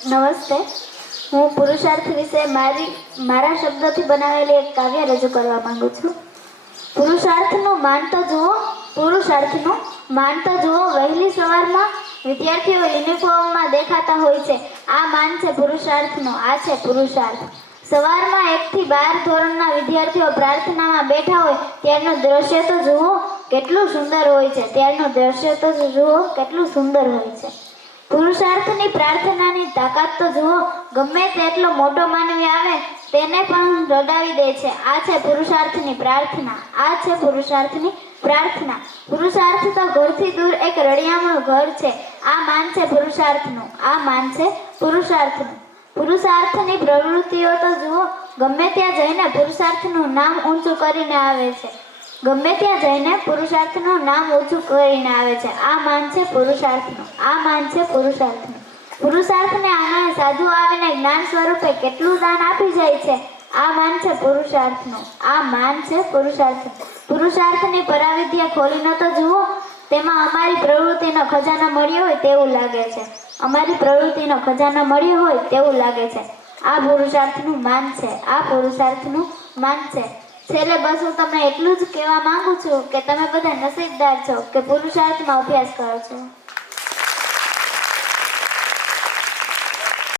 નમસ્તે, હું પુરુષાર્થ વિશે મારા શબ્દોથી બનાવેલી એક કાવ્ય રજૂ કરવા માંગુ છું. પુરુષાર્થનું માન તો જુઓ, પુરુષાર્થનું માન તો જુઓ. વહેલી સવારમાં વિદ્યાર્થીઓ યુનિફોર્મમાં દેખાતા હોય છે. આ માન છે પુરુષાર્થનો, આ છે પુરુષાર્થ. સવારમાં 1 થી 12 ધોરણના વિદ્યાર્થીઓ પ્રાર્થનામાં બેઠા હોય ત્યારનું દ્રશ્ય તો જુઓ કેટલું સુંદર હોય છે. ત્યારનું દ્રશ્ય તો જુઓ કેટલું સુંદર હોય છે. પુરુષાર્થની પ્રાર્થનાની તાકાત તો જુઓ. ગમે તેટલો મોટો માનવી આવે તેને પણ રડાવી દે છે. આ છે પુરુષાર્થની પ્રાર્થના, આ છે પુરુષાર્થની પ્રાર્થના. પુરુષાર્થ તો ઘરથી દૂર એક રળિયામણું ઘર છે. આ માન છે પુરુષાર્થનું, આ માન છે પુરુષાર્થનું. પુરુષાર્થની પ્રવૃત્તિઓ તો જુઓ. ગમે ત્યાં જઈને પુરુષાર્થનું નામ ઊંચું કરીને આવે છે. ગમે ત્યાં જઈને પુરુષાર્થનું નામ ઊંચું કરીને આવે છે. આ માન છે પુરુષાર્થનું, આ માન છે પુરુષાર્થનું. પુરુષાર્થને આંગણે સાધુ આવીને જ્ઞાન સ્વરૂપે કેટલું દાન આપી જાય છે. આ માન છે પુરુષાર્થનું, આ માન છે પુરુષાર્થનું. પુરુષાર્થની પરાવિદ્યા ખોલીને તો જુઓ. તેમાં અમારી પ્રવૃત્તિનો ખજાનો મળ્યો હોય તેવું લાગે છે. અમારી પ્રવૃત્તિનો ખજાનો મળ્યો હોય તેવું લાગે છે. આ પુરુષાર્થનું માન છે, આ પુરુષાર્થનું માન છે. છેલ્લે બસ હું તમને એટલું જ કહેવા માંગુ છું કે તમે બધા નસીબદાર છો કે પુરુષાર્થમાં અભ્યાસ કરો છો.